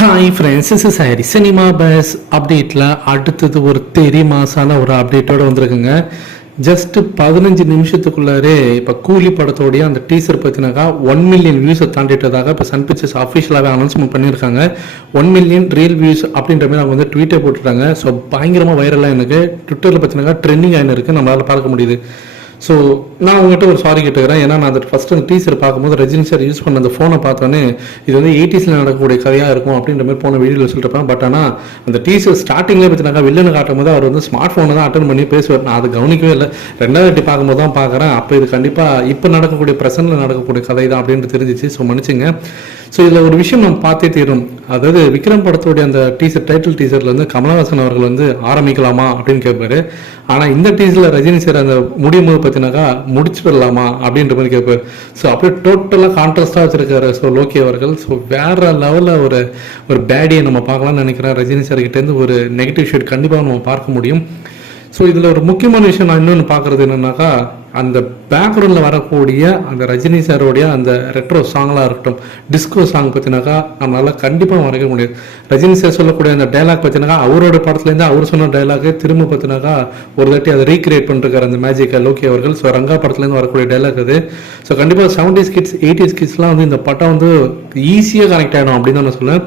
Hi friends, this is Hari. Cinema bus அப்டேட்டில் அடுத்தது ஒரு தெரி மாசான ஒரு அப்டேட்டோடு வந்திருக்குங்க. ஜஸ்ட் 15 நிமிஷத்துக்குள்ளாரே இப்போ கூலி படத்தோடைய அந்த டீசர் பார்த்தினாக்கா 1 மில்லியன் வியூஸை தாண்டிட்டதாக இப்போ சன் பிக்சர்ஸ் அஃபிஷியலாகவே அனௌன்ஸ்மெண்ட் பண்ணியிருக்காங்க. 1 மில்லியன் ரியல் வியூஸ் அப்படின்ற மாதிரி அவங்க வந்து ட்வீட்டை போட்டுட்டாங்க. ஸோ பயங்கரமாக வைரலாக எனக்கு ட்விட்டரில் பார்த்தினாக்கா ட்ரெண்டிங் ஆகின்னு இருக்குது, நம்மளால் பார்க்க முடியுது. ஸோ நான் உங்கள்கிட்ட ஒரு சாரி கேட்டுக்கிறேன். ஏன்னா நான் அந்த ஃபஸ்ட்டு அந்த டீசர் பார்க்கும்போது ரஜினி சார் யூஸ் பண்ண அந்த ஃபோனை பார்த்தோன்னே இது வந்து 80s நடக்கக்கூடிய கதையாக இருக்கும் அப்படின்ற மாதிரி போன வீடியோவில் சொல்லியிருப்பேன். பட் ஆனால் அந்த டீசர் ஸ்டார்டிங்லேயே பார்த்தினாக்கா வில்லனு காட்டும் போது அவர் வந்து ஸ்மார்ட் ஃபோனை தான் அட்டன் பண்ணி பேசுவார். நான் அது கவனிக்கவே இல்லை. ரெண்டாவது வாட்டி பார்க்கும்போது தான் பார்க்குறேன். அப்போ இது கண்டிப்பாக இப்போ நடக்கக்கூடிய ப்ரெசென்ட்டில் நடக்கக்கூடிய கதை தான் அப்படின்ட்டு தெரிஞ்சிச்சு. ஸோ மன்னிச்சுங்க. ஸோ இதில் ஒரு விஷயம் நம்ம பார்த்தே தீரும். அதாவது விக்ரம் படத்தோடைய அந்த டீசர் டைட்டில் டீசர்லேருந்து கமலஹாசன் அவர்கள் வந்து ஆரம்பிக்கலாமா அப்படின்னு கேட்பாரு. ஆனால் இந்த டீசரில் ரஜினி சார் அந்த முடியும் போது பார்த்தீங்கன்னாக்கா முடிச்சு விடலாமா அப்படின்ற மாதிரி கேட்பார். ஸோ அப்படியே டோட்டலாக கான்ட்ராஸ்டாக வச்சிருக்காரு ஸோ லோகி அவர்கள். ஸோ வேற லெவலில் ஒரு பேடியை நம்ம பார்க்கலாம்னு நினைக்கிறேன். ரஜினி சார்கிட்டேருந்து ஒரு நெகட்டிவ் ஷேட் கண்டிப்பாக நம்ம பார்க்க முடியும். ஸோ இதில் ஒரு முக்கியமான விஷயம் நான் இன்னொன்று பார்க்குறது என்னன்னாக்கா, அந்த பேக்ரவுண்டில் வரக்கூடிய அந்த ரஜினி சாரோடைய அந்த ரெட்ரோ சாங்லாம் இருக்கட்டும், டிஸ்கோ சாங் பார்த்தினாக்கா நம்மளால் கண்டிப்பாக மறைக்க முடியாது. ரஜினி சார் சொல்லக்கூடிய அந்த டைலாக் பார்த்தினாக்கா அவரோட படத்துலேருந்து அவர் சொன்ன டைலாக்கு திரும்ப பார்த்தினாக்கா ஒரு தாட்டி அதை ரீக்ரியேட் பண்ணிருக்காரு அந்த மேஜிக்கை லோகி அவர்கள். ஸோ ரங்கா படத்துலேருந்து வரக்கூடிய டைலாக் அது. ஸோ கண்டிப்பாக 70s கிட்ஸ் 80s கிட்ஸ்லாம் வந்து இந்த படம் வந்து ஈஸியாக கனெக்ட் ஆகிடும் அப்படின்னு தான் நான் சொல்லுவேன்.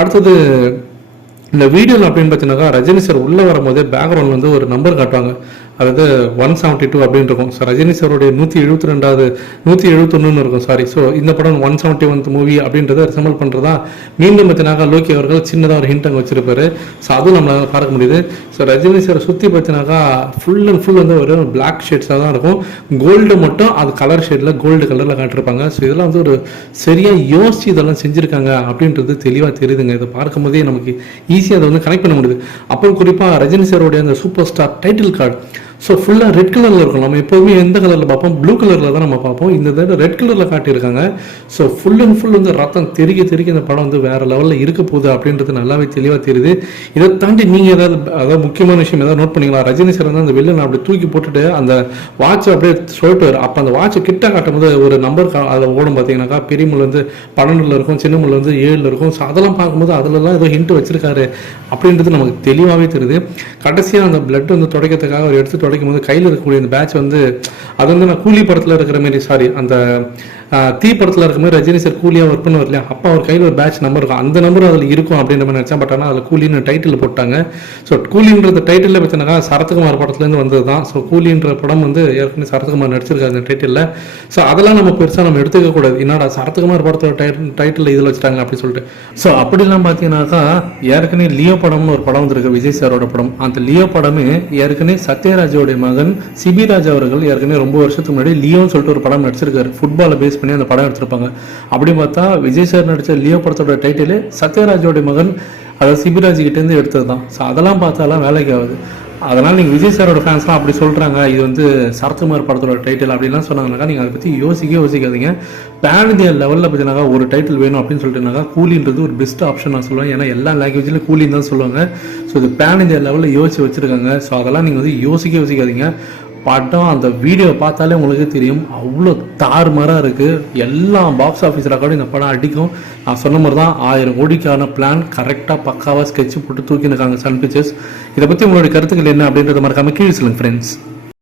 அடுத்தது இந்த வீடியோவில் அப்படின்னு பார்த்தீங்கன்னாக்கா ரஜினி சார் உள்ளே வரும்போது பேக்ரவுண்ட் வந்து ஒரு நம்பர் காட்டுவாங்க. அதாவது 172 அப்படின்னு இருக்கும். ஸோ ரஜினி சாரோடைய 171 இருக்கும். சாரி. ஸோ இந்த படம் 171th மூவி அப்படின்றத ரிசம்பிள் பண்ணுறதா மீண்டும் பார்த்தினாக்கா லோகி அவர்கள் சின்னதாக ஒரு ஹிண்ட் அங்கே வச்சிருப்பாரு. ஸோ அதுவும் நம்மளால் பார்க்க முடியுது. ஸோ ரஜினி சாரை சுற்றி பார்த்தினாக்கா ஃபுல் அண்ட் ஃபுல் வந்து ஒரு பிளாக் ஷேட்ஸாக தான் இருக்கும். கோல்டு மட்டும் அது கலர் ஷேடில் கோல்டு கலரில் காட்டிருப்பாங்க. ஸோ இதெல்லாம் வந்து ஒரு சரியாக யோசிச்சு இதெல்லாம் செஞ்சுருக்காங்க அப்படின்றது தெளிவாக தெரியுதுங்க. இதை பார்க்கும் போதே நமக்கு ஈஸியாக அதை வந்து கனெக்ட் பண்ண முடியுது. அப்புறம் குறிப்பாக ரஜினி சாரோடைய அந்த super star title card so ஃபுல்லாக ரெட் கலரில் இருக்கும். நம்ம எப்போதுமே எந்த கலரில் பார்ப்போம், ப்ளூ கலரில் தான் நம்ம பார்ப்போம். இந்த தடவை ரெட் கலரில் காட்டியிருக்காங்க. ஸோ ஃபுல் அண்ட் ஃபுல் வந்து ரத்தம் தெறிக்க இந்த படம் வந்து வேறு லெவலில் இருக்க போகுது அப்படின்றது நல்லாவே தெளிவாக தெரியுது. இதை தாண்டி நீங்கள் அதாவது முக்கியமான விஷயம் ஏதாவது நோட் பண்ணிக்கலாம். ரஜினி சார் வந்து அந்த வில்லன் அப்படி தூக்கி போட்டுட்டு அந்த வாட்சை அப்படியே சொல்லிட்டு அப்போ அந்த வாட்சை கிட்ட காட்டும் போது ஒரு நம்பர் அதில் ஓடும் பார்த்தீங்கன்னாக்கா பெரிய முள் வந்து 12 இருக்கும், சின்ன முள் வந்து 7 இருக்கும். ஸோ அதெல்லாம் பார்க்கும்போது அதிலலாம் ஏதோ ஹிண்ட் வச்சிருக்காரு அப்படின்றது நமக்கு தெளிவாகவே தெரியுது. கடைசியாக அந்த பிளட் வந்து துடைக்கிறதுக்காக அவர் எடுத்து துடைக்கும் போது கையில் இருக்கக்கூடிய அந்த பேட்ச் வந்து அது வந்து நான் கூலி படத்தில் இருக்கிற மாதிரி, சாரி அந்த தீ படத்தில் இருக்கிற மாதிரி ரஜினி சார் கூலியாக ஒர்க் பண்ணுவார் இல்லையா, அப்போ அவர் கையில் ஒரு பேட்ச் நம்பர் இருக்கும். அந்த நம்பர் அதில் இருக்கும் அப்படின்ற மாதிரி நினச்சேன். பட் ஆனால் அதில் கூலின்னு டைட்டில் போட்டாங்க. ஸோ கூலின்ற டைட்டில் பார்த்தீங்கன்னா சரத்குமார் படத்துலேருந்து வந்தது தான். ஸோ கூலின்ற படம் வந்து ஏற்கனவே சரத்குமார் நடிச்சிருக்காரு அந்த டைட்டிலில். ஸோ அதெல்லாம் நம்ம பெருசாக நம்ம எடுத்துக்க கூடாது. என்னடா சரத்குமார் படத்தோட டைட்டில் இதில் வச்சுட்டாங்க அப்படின்னு சொல்லிட்டு. ஸோ அப்படிலாம் பார்த்தீங்கன்னாக்கா ஏற்கனவே லியோ படம்னு ஒரு படம் வந்திருக்கு, விஜய் சாரோட படம். அந்த லியோ படமே ஏற்கனவே சத்யராஜோடைய மகன் சிபிராஜ் அவர்கள் ஏற்கனவே ரொம்ப வருஷத்துக்கு முன்னாடி லியோன்னு சொல்லிட்டு ஒரு படம் நடிச்சிருக்காரு. ஃபுட்பாலை பேஸ் பண்ணி அந்த படம் எடுத்திருப்பாங்க. அப்படி பார்த்தா விஜய் சார் நடிச்ச லியோ படத்தோட டைட்டில் சத்யராஜோடைய மகன் அதாவது சிபிராஜ் கிட்டேருந்து எடுத்தது தான். ஸோ அதெல்லாம் பார்த்தாலாம் வேலைக்கு ஆகுது. அதனால் நீங்கள் விஜய் சாரோட ஃபேன்ஸ்லாம் அப்படி சொல்கிறாங்க இது வந்து சரத்குமார் படத்தோட டைட்டில் அப்படின்லாம் சொன்னாங்கனாக்கா நீங்கள் அதை பற்றி யோசிக்காதீங்க. பேன் இந்தியா லெவலில் பார்த்தீங்கன்னாக்கா ஒரு டைட்டில் வேணும் அப்படின்னு சொல்லிட்டுனாக்கா கூலின்றது ஒரு பெஸ்ட் ஆப்ஷன் நான் சொல்லுவேன். ஏன்னா எல்லா லாங்குவேஜ்லையும் கூலின்னு தான் சொல்லுவாங்க. ஸோ இது பேன் இந்தியா லெவலில் யோசிச்சு வச்சுருக்காங்க. ஸோ அதெல்லாம் நீங்கள் வந்து யோசிக்காதீங்க. படம் அந்த வீடியோ பார்த்தாலே உங்களுக்கு தெரியும், அவ்வளோ தாறுமாறாக இருக்குது. எல்லா பாக்ஸ் ஆஃபீஸ் ரெக்கார்டும் இந்த படம் அடிக்கும். நான் சொன்ன மாதிரி தான் 1000 கோடிக்கான பிளான் கரெக்டாக பக்காவாக ஸ்கெட்ச் போட்டு தூக்கினுக்காங்க சன் பிக்சர்ஸ். இதை பற்றி உங்களுடைய கருத்துக்கள் என்ன அப்படின்றத மறக்காம கீழே சொல்லுங்கள் ஃப்ரெண்ட்ஸ்.